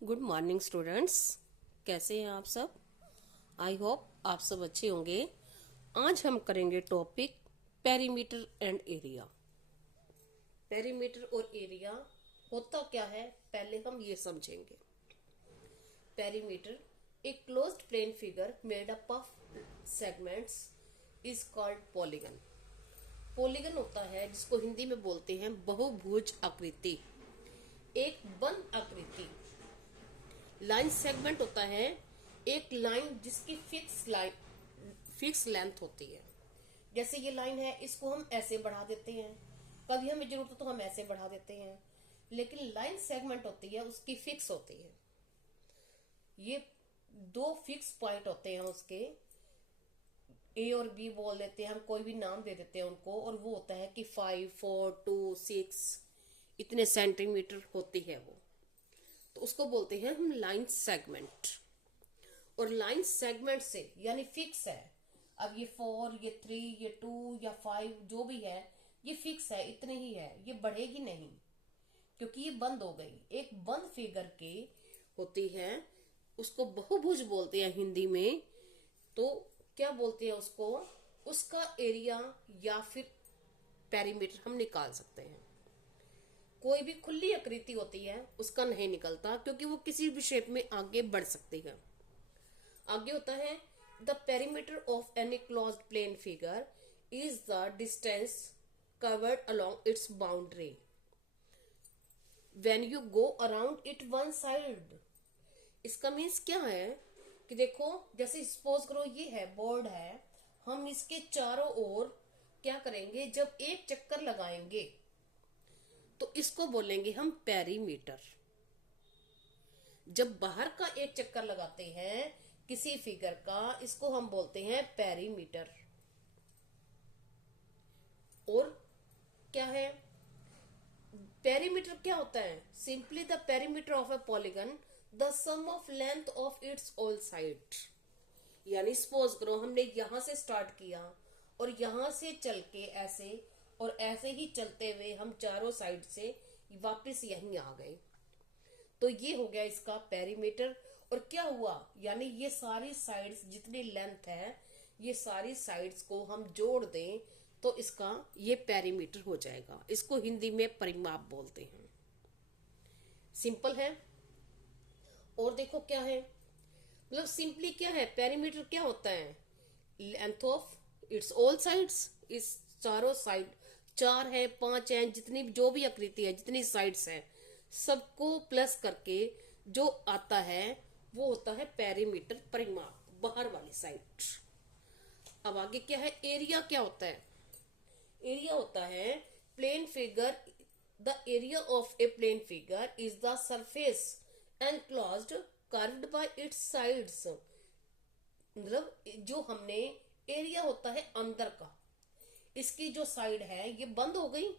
Good morning students. कैसे हैं आप सब? आई होप आप सब अच्छे होंगे। आज हम करेंगे topic perimeter and area. Perimeter और एरिया होता क्या है, पहले हम ये समझेंगे। पेरीमीटर एक closed plane figure made up of segments is called polygon. Polygon होता है जिसको हिंदी में बोलते हैं बहुभुज आकृति, एक बंद आकृति। लाइन सेगमेंट होता है एक लाइन जिसकी फिक्स लेंथ होती है। जैसे ये लाइन है, इसको हम ऐसे बढ़ा देते हैं, कभी हमें जरूरत हो तो हम ऐसे बढ़ा देते हैं, लेकिन लाइन सेगमेंट होती है उसकी फिक्स होती है। ये दो फिक्स पॉइंट होते हैं उसके, ए और बी बोल देते हैं हम, कोई भी नाम दे देते हैं उनको, और वो होता है कि 5, 4, 2, 6 इतने सेंटीमीटर होती है वो, तो उसको बोलते हैं हम लाइन सेगमेंट। और लाइन सेगमेंट से यानी फिक्स है, अब ये 4, ये 3, ये 2 या 5 जो भी है, ये फिक्स है, इतने ही है, ये बढ़ेगी नहीं क्योंकि ये बंद हो गई। एक बंद फिगर की होती है, उसको बहुभुज बोलते हैं हिंदी में। तो क्या बोलते हैं उसको, उसका एरिया या फिर पेरीमीटर हम निकाल सकते हैं। कोई भी खुली आकृति होती है उसका नहीं निकलता, क्योंकि वो किसी भी शेप में आगे बढ़ सकती है। आगे होता है the perimeter of any closed plane figure is the distance covered along its boundary when you go around it one side. इसका मीन्स क्या है कि देखो, जैसे सपोज करो ये है बोर्ड है, हम इसके चारों ओर क्या करेंगे, जब एक चक्कर लगाएंगे तो इसको बोलेंगे हम पेरीमीटर। जब बाहर का एक चक्कर लगाते हैं किसी फिगर का, इसको हम बोलते हैं पेरीमीटर। और क्या है पेरीमीटर, क्या होता है, simply the perimeter of a polygon the sum of length of its all side. यानी सपोज करो हमने यहां से स्टार्ट किया और यहां से चल के ऐसे और ऐसे ही चलते हुए हम चारों साइड से वापस यहीं आ गए, तो ये हो गया इसका पेरीमीटर। और क्या हुआ, यानी ये सारी साइड्स जितनी लेंथ है, ये सारी साइड्स को हम जोड़ दें तो इसका ये पेरीमीटर हो जाएगा। इसको हिंदी में परिमाप बोलते हैं। सिंपल है। और देखो क्या है, मतलब सिंपली क्या है, पेरीमीटर क्या होता है, length of its all sides, इस चारों साइड, 4 है 5 है, जितनी जो भी आकृति है, जितनी साइड्स है, सबको प्लस करके जो आता है वो होता है पेरीमीटर, परिमाप, बाहर वाली साइड। अब आगे क्या है, एरिया क्या होता है। एरिया होता है plane figure, the area of a plane figure is the surface enclosed curved by its sides. मतलब जो हमने एरिया होता है अंदर का, इसकी जो साइड है ये बंद हो गई,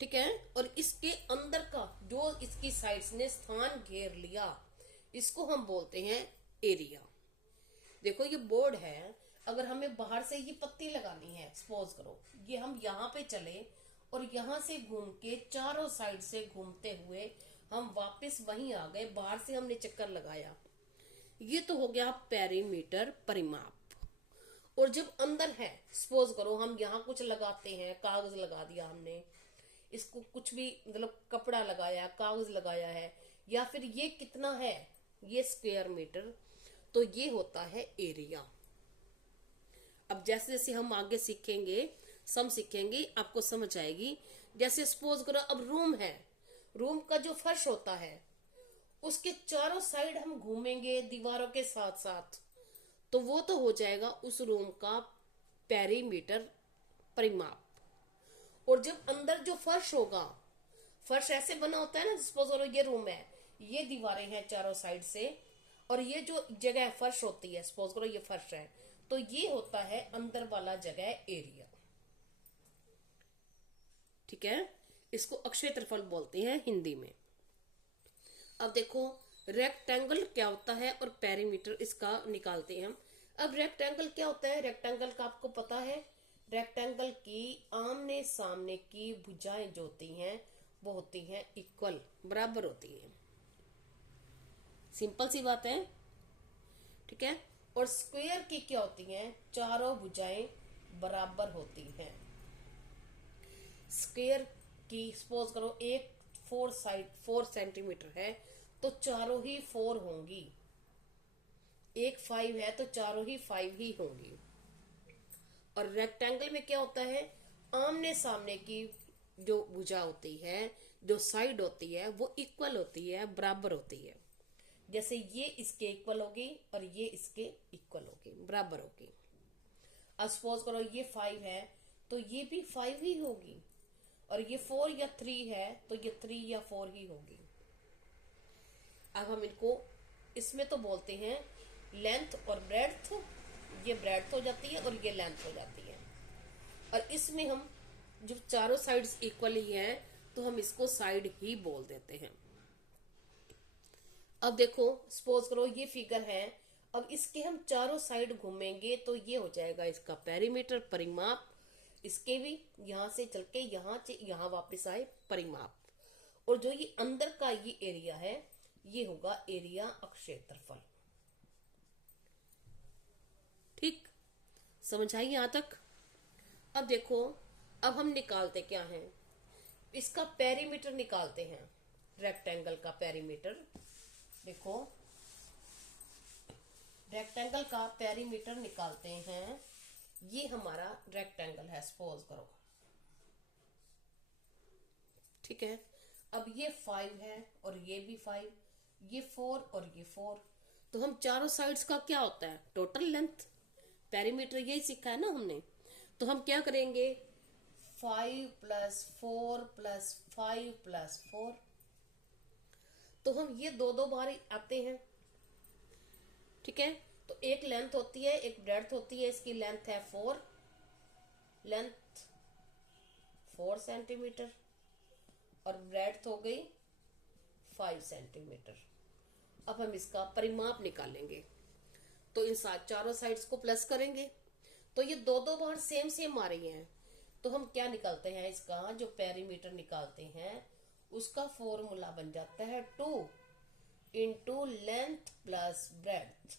ठीक है, और इसके अंदर का जो इसकी साइड्स ने स्थान घेर लिया, इसको हम बोलते हैं एरिया। देखो ये बोर्ड है, अगर हमें बाहर से ये पत्ती लगानी है, सपोज करो ये हम यहाँ पे चले और यहाँ से घूम के चारों साइड से घूमते हुए हम वापस वहीं आ गए, बाहर से हमने चक्कर लगाया, ये तो हो गया पेरीमीटर, परिमाप। और जब अंदर है, सपोज करो हम यहाँ कुछ लगाते हैं, कागज लगा दिया हमने, इसको कुछ भी मतलब कपड़ा लगाया, कागज लगाया है, या फिर ये कितना है, ये स्क्वायर मीटर, तो ये होता है एरिया। अब जैसे जैसे हम आगे सीखेंगे, सम सीखेंगे, आपको समझ आएगी। जैसे सपोज करो अब रूम है, रूम का जो फर्श होता है उसके चारों साइड हम घूमेंगे दीवारों के साथ साथ, तो वो तो हो जाएगा उस रूम का पेरीमीटर, परिमाप। और जब अंदर जो फर्श होगा, फर्श ऐसे बना होता है ना, सपोज करो ये रूम है, ये दीवारें हैं चारों साइड से, और ये जो जगह फर्श होती है, सपोज करो ये फर्श है, तो ये होता है अंदर वाला जगह एरिया, ठीक है। इसको अक्षय क्षेत्रफल बोलते हैं हिंदी में। अब देखो रेक्टेंगल क्या होता है और पेरीमीटर इसका निकालते हैं हम। अब रेक्टेंगल क्या होता है, रेक्टेंगल का आपको पता है, रेक्टेंगल की आमने सामने की भुजाएं जो होती हैं वो होती हैं इक्वल, बराबर होती हैं। सिंपल सी बात है, ठीक है। और स्क्वायर की क्या होती हैं, चारों भुजाएं बराबर होती हैं। स्क्वायर की सपोज करो एक 4 सेंटीमीटर है तो चारों ही 4 होंगी, एक 5 है तो चारों ही 5 ही होंगी। और रेक्टेंगल में क्या होता है, आमने सामने की जो भुजा होती है, जो साइड होती है, वो इक्वल होती है, बराबर होती है। जैसे ये इसके इक्वल होगी और ये इसके इक्वल होगी, बराबर होगी। अब सपोज करो ये 5 है तो ये भी 5 ही होगी, और ये 4 या 3 है तो ये 3 या 4 ही होगी। अब हम इनको इसमें तो बोलते हैं लेंथ और ब्रेड्थ, ये ब्रेड्थ हो जाती है और ये लेंथ हो जाती है। और इसमें हम जो चारों साइड्स इक्वल ही हैं तो हम इसको साइड ही बोल देते हैं। अब देखो सपोज करो ये फिगर है, अब इसके हम चारों साइड घूमेंगे तो ये हो जाएगा इसका पेरीमीटर, परिमाप। इसके भी यहां से चल के यहां वापस आए, परिमाप। और जो ये अंदर का ये एरिया है ये होगा एरिया, क्षेत्रफल। ठीक, समझ आई यहां तक। अब देखो, अब हम निकालते क्या हैं, इसका पेरीमीटर निकालते हैं, रेक्टेंगल का पेरीमीटर। देखो रेक्टेंगल का पेरीमीटर निकालते हैं, ये हमारा रेक्टेंगल है सपोज करो, ठीक है। अब ये 5 है और ये भी 5, ये 4 और ये 4, तो हम चारों साइड्स का क्या होता है, टोटल लेंथ। पेरीमीटर यही सीखा है ना हमने, तो हम क्या करेंगे, 5 + 4 + 5 + 4, तो हम ये दो बार आते हैं, ठीक है। तो एक लेंथ होती है, एक ब्रेड्थ होती है, इसकी लेंथ है 4, लेंथ 4 सेंटीमीटर, और ब्रेड्थ हो गई 5 सेंटीमीटर। अब हम इसका परिमाप निकालेंगे, तो इन चारों साइड्स को प्लस करेंगे, तो ये दो बार सेम आ रही हैं, तो हम क्या निकालते हैं, इसका जो पेरीमीटर निकालते हैं उसका फॉर्मूला बन जाता है 2 × लेंथ प्लस ब्रेड्थ।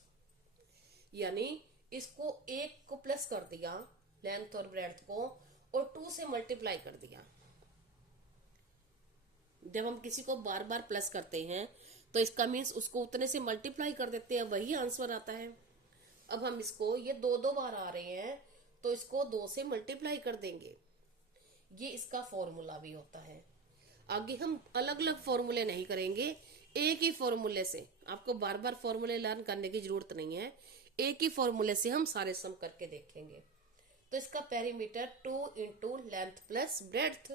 यानी इसको एक को प्लस कर दिया, लेंथ और ब्रेड्थ को, और 2 से मल्टीप्लाई कर दिया। जब हम किसी को बार बार प्लस करते हैं तो इसका मीन्स उसको उतने से मल्टीप्लाई कर देते हैं, वही आंसर आता है। अब हम इसको, ये दो बार आ रहे हैं तो इसको 2 से मल्टीप्लाई कर देंगे, ये इसका फॉर्मूला भी होता है। आगे हम अलग अलग फॉर्मूले नहीं करेंगे, एक ही फॉर्मूले से, आपको बार बार फॉर्मूले लर्न करने की जरूरत नहीं है, एक ही फॉर्मूले से हम सारे सम करके देखेंगे। तो इसका पेरीमीटर 2 × लेंथ प्लस ब्रेड्थ,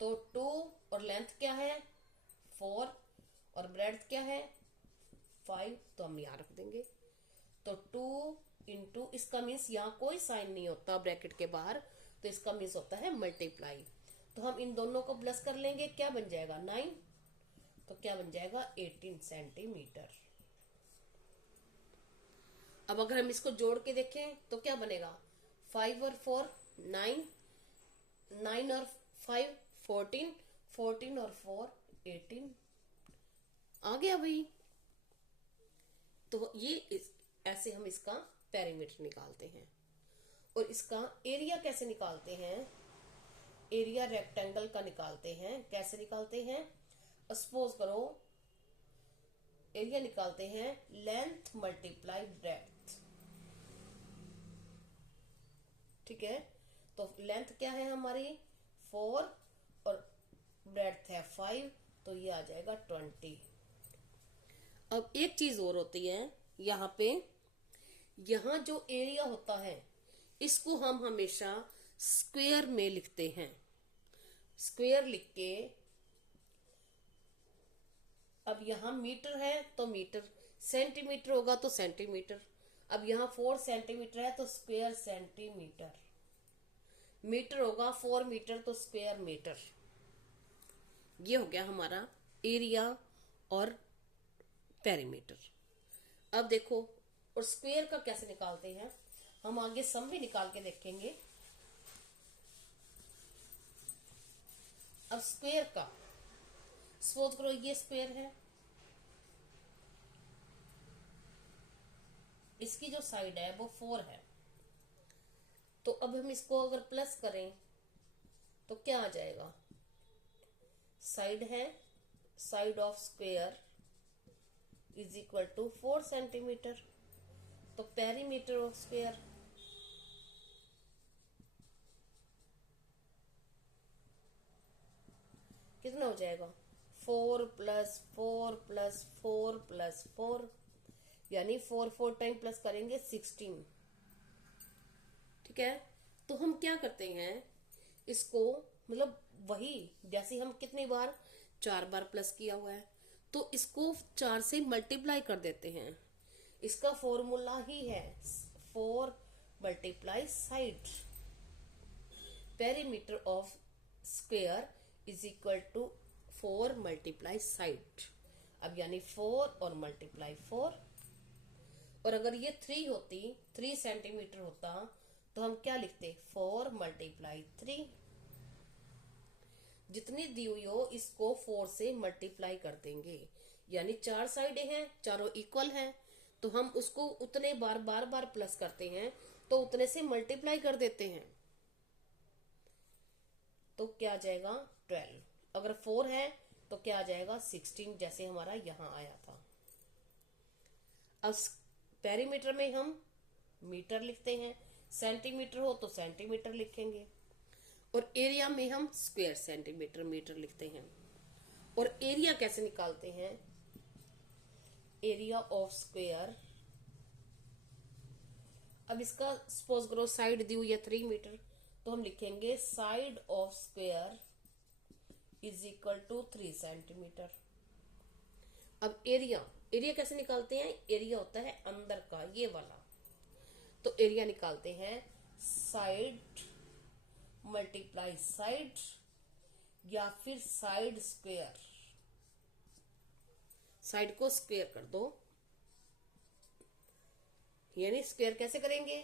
तो 2 और लेंथ क्या है 4 और ब्रेड्थ क्या है 5, तो हम यहाँ रख देंगे। तो 2 × इसका मीन्स यहाँ कोई साइन नहीं होता ब्रैकेट के बाहर, तो इसका मीन्स होता है मल्टीप्लाई। तो हम इन दोनों को प्लस कर लेंगे, क्या बन जाएगा 9, तो क्या बन जाएगा 18 सेंटीमीटर। अब अगर हम इसको जोड़ के देखें तो क्या बनेगा, 5 और 4 9, 9 और 5 14, 14 और 4 18, आ गया भाई। तो ये ऐसे हम इसका पेरीमीटर निकालते हैं। और इसका एरिया कैसे निकालते हैं, एरिया रेक्टेंगल का निकालते हैं। कैसे निकालते हैं, सपोज करो एरिया निकालते हैं लेंथ मल्टीप्लाई ब्रेड्थ, ठीक है। तो लेंथ क्या है हमारी 4 और ब्रेड्थ है 5, तो ये आ जाएगा 20। अब एक चीज और होती है यहाँ पे, यहाँ जो एरिया होता है इसको हम हमेशा स्क्वायर में लिखते हैं। स्क्वायर लिख के, अब यहाँ मीटर है तो मीटर, सेंटीमीटर होगा तो सेंटीमीटर। अब यहाँ 4 सेंटीमीटर है तो स्क्वायर सेंटीमीटर, मीटर होगा 4 मीटर तो स्क्वायर मीटर। ये हो गया हमारा एरिया और पेरीमीटर। अब देखो, और स्क्वायर का कैसे निकालते हैं, हम आगे सम भी निकाल के देखेंगे। अब स्क्वायर का, सपोज करो ये स्क्वायर है, इसकी जो साइड है वो 4 है। तो अब हम इसको अगर प्लस करें तो क्या आ जाएगा, साइड है, side of square is equal to 4 centimetre. तो पेरीमीटर ऑफ स्क्वायर कितना हो जाएगा, 4 प्लस 4 प्लस 4 प्लस 4, यानी 4 टाइम प्लस करेंगे 16। ठीक है, तो हम क्या करते हैं इसको, मतलब वही जैसे हम कितनी बार, 4 बार प्लस किया हुआ है, तो इसको 4 से मल्टीप्लाई कर देते हैं। इसका फॉर्मूला ही है 4 multiply side, perimeter of square is equal to 4 multiply side. अब यानी 4 और मल्टीप्लाई 4, और अगर ये 3 होती, 3 सेंटीमीटर होता तो हम क्या लिखते, 4 मल्टीप्लाई 3। जितनी दी हुई हो इसको 4 से मल्टीप्लाई कर देंगे, यानी 4 साइडें हैं, चारों इक्वल हैं, तो हम उसको उतने बार बार बार प्लस करते हैं तो उतने से मल्टीप्लाई कर देते हैं। तो क्या आ जाएगा 12, अगर 4 है तो क्या आ जाएगा 16, जैसे हमारा यहां आया था। अब पेरीमीटर में हम मीटर लिखते हैं, सेंटीमीटर हो तो सेंटीमीटर लिखेंगे, और एरिया में हम स्क्वायर सेंटीमीटर मीटर लिखते हैं। और एरिया कैसे निकालते हैं, एरिया ऑफ स्क्वायर, अब इसका सपोज करो साइड दी हुई है 3 मीटर, तो हम लिखेंगे side of square is equal to 3 centimetre. अब एरिया, एरिया कैसे निकालते हैं, एरिया होता है अंदर का ये वाला, तो एरिया निकालते हैं साइड मल्टीप्लाई साइड, या फिर साइड स्क्वायर, साइड को स्क्वायर कर दो, यानी स्क्वायर कैसे करेंगे,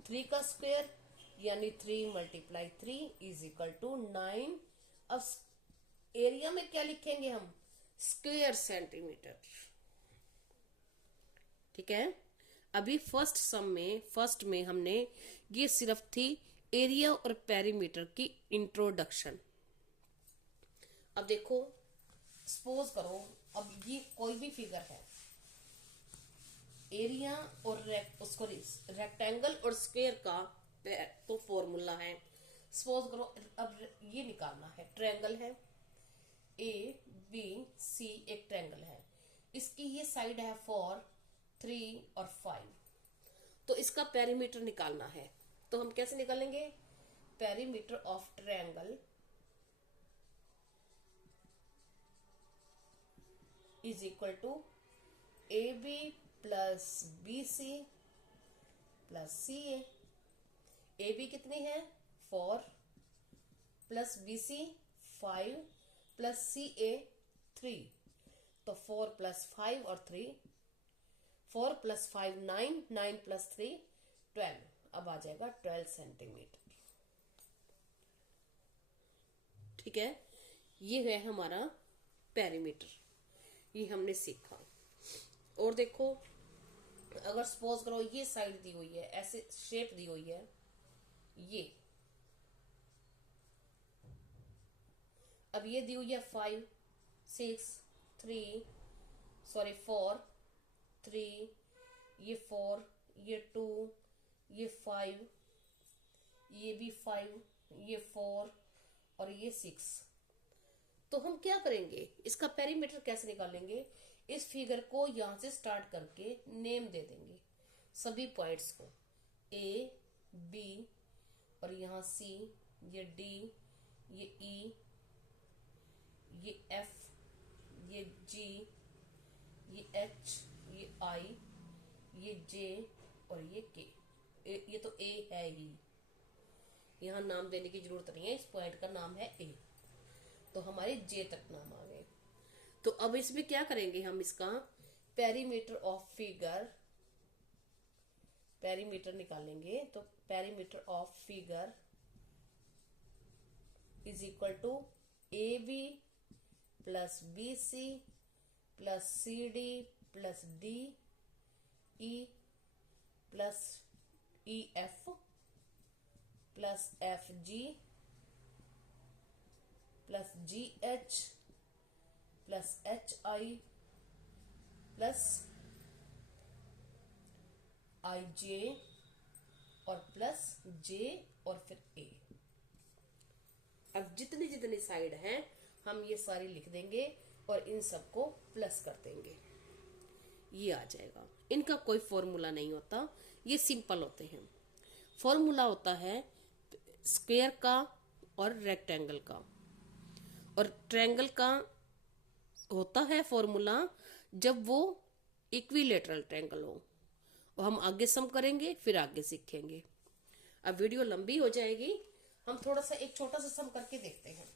3 का स्क्वायर यानी 3 मल्टीप्लाई 3 इज इक्वल टू 9। अब एरिया में क्या लिखेंगे हम, स्क्वायर सेंटीमीटर। ठीक है, अभी फर्स्ट सम में, फर्स्ट में हमने ये सिर्फ थी एरिया और पेरीमीटर की इंट्रोडक्शन। अब देखो, सपोज करो अब ये कोई भी फिगर है, एरिया और उसको रेक्टेंगल और स्क्वायर का तो फॉर्मूला है। सपोज करो अब ये निकालना है, ट्रायंगल है ए बी सी, एक ट्रायंगल है, इसकी ये साइड है 4 3 और 5, तो इसका पेरीमीटर निकालना है। तो हम कैसे निकालेंगे, perimeter of triangle is equal to A B plus B C plus C A. A B कितनी है 4 plus B C 5 plus C A 3, तो 4 प्लस 5 और 3, 4 प्लस 5 9, 9 प्लस 3 12, अब आ जाएगा 12 सेंटीमीटर। ठीक है, ये है हमारा पेरीमीटर, ये हमने सीखा। और देखो अगर सपोज करो ये साइड दी हुई है, ऐसे शेप दी हुई है, ये अब ये दी हुई है 5 6 3 सॉरी 4 3, ये 4 ये 2 ये 5, ये भी 5 ये 4 और ये 6। तो हम क्या करेंगे, इसका पेरीमीटर कैसे निकालेंगे, इस फिगर को यहां से स्टार्ट करके नेम दे देंगे सभी पॉइंट्स को, ए बी और यहाँ सी, ये डी, ये ई, ये एफ, ये जी, ये एच, ये आई, ये जे और ये के। ये तो ए है ही, यहाँ नाम देने की जरूरत नहीं है, इस पॉइंट का नाम है ए, तो हमारे जे तक नाम आ गए। तो अब इसमें क्या करेंगे हम, इसका पेरीमीटर ऑफ फिगर, पेरीमीटर निकालेंगे, तो perimeter of figure is equal to A B plus B C plus C D plus D E plus E F plus F G plus G H plus H I plus I J और plus जे और फिर ए। अब जितनी जितनी side है हम ये सारी लिख देंगे और इन सबको प्लस कर देंगे, ये आ जाएगा। इनका कोई फॉर्मूला नहीं होता, ये सिंपल होते हैं। फॉर्मूला होता है स्क्वायर का और रेक्टेंगल का, और ट्रायंगल का होता है फॉर्मूला जब वो इक्विलेटरल ट्रायंगल हो। और हम आगे सम करेंगे, फिर आगे सीखेंगे। अब वीडियो लंबी हो जाएगी, हम थोड़ा सा एक छोटा सा सम करके देखते हैं।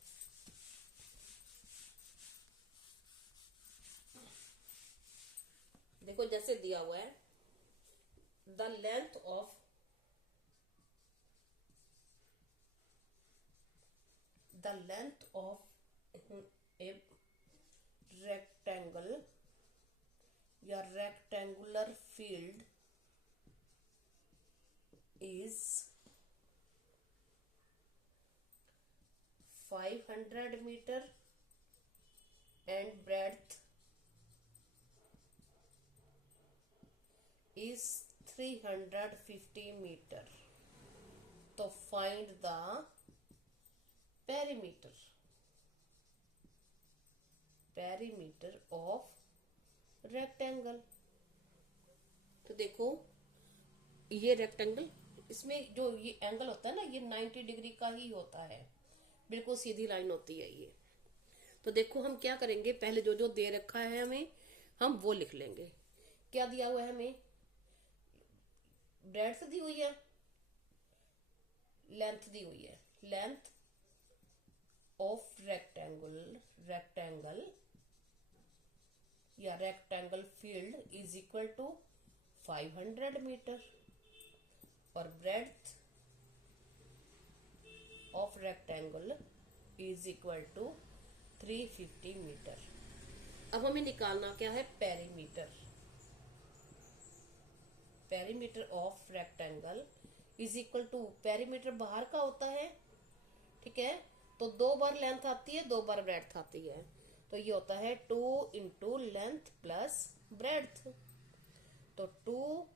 देखो जैसे दिया हुआ है, the length of a rectangle या rectangular field is 500 meter and breadth is 350 meter. तो find the perimeter of rectangle। तो देखो ये रेक्टेंगल, इसमें जो ये एंगल होता है ना, ये 90 डिग्री का ही होता है, बिल्कुल सीधी लाइन होती है ये। तो देखो हम क्या करेंगे, पहले जो जो दे रखा है हमें हम वो लिख लेंगे। क्या दिया हुआ है हमें, ब्रेड्थ दी हुई है, लेंथ दी हुई है। लेंथ ऑफ रेक्टेंगल या rectangle field is equal to 500 metre और breadth of rectangle is equal to 350 metre. अब हमें निकालना क्या है, perimeter of rectangle is equal to, perimeter बाहर का होता है, ठीक है। तो 2 बार लेंथ आती है, 2 बार ब्रेड्थ आती है, तो ये होता है 2 इंटू लेंथ प्लस ब्रेड्थ। तो 2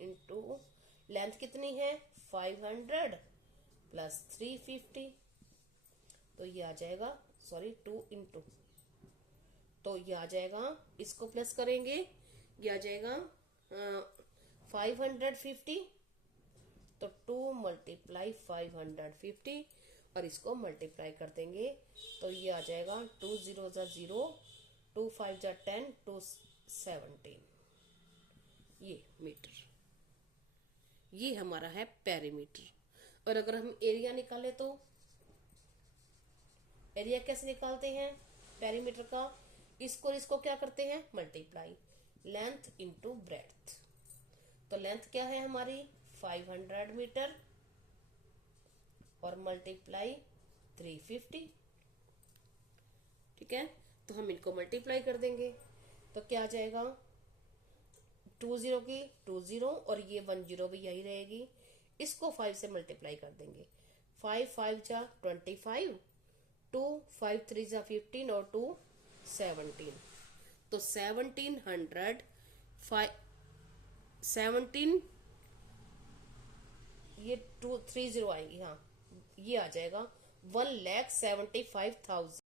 इंटू लेंथ कितनी है 500 प्लस 350, तो ये आ जाएगा, सॉरी 2 इंटू, तो ये आ जाएगा, इसको प्लस करेंगे, ये आ जाएगा 550, तो 2 मल्टीप्लाई 550 और इसको मल्टीप्लाई कर देंगे, तो ये आ जाएगा 2 0 जा 0, 2 5 जा 10, 2 17, ये मीटर। ये हमारा है पेरीमीटर। और अगर हम एरिया निकाले तो एरिया कैसे निकालते हैं पेरीमीटर का, इसको क्या करते हैं, मल्टीप्लाई लेंथ इंटू ब्रेड्थ। तो लेंथ क्या है हमारी 500 मीटर और मल्टीप्लाई 350, ठीक है। तो हम इनको मल्टीप्लाई कर देंगे, तो क्या आ जाएगा, 2 0 की 2 0 और ये 1 0 भी यही रहेगी, इसको 5 से मल्टीप्लाई कर देंगे। 5 5 जा 25, 2 5 3 जा 15 और 2 17, तो 1700 17, ये 2 3 0 आएंगी, हाँ ये आ जाएगा 1,75,000।